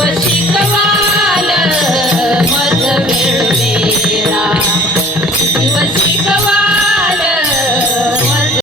वशीकरण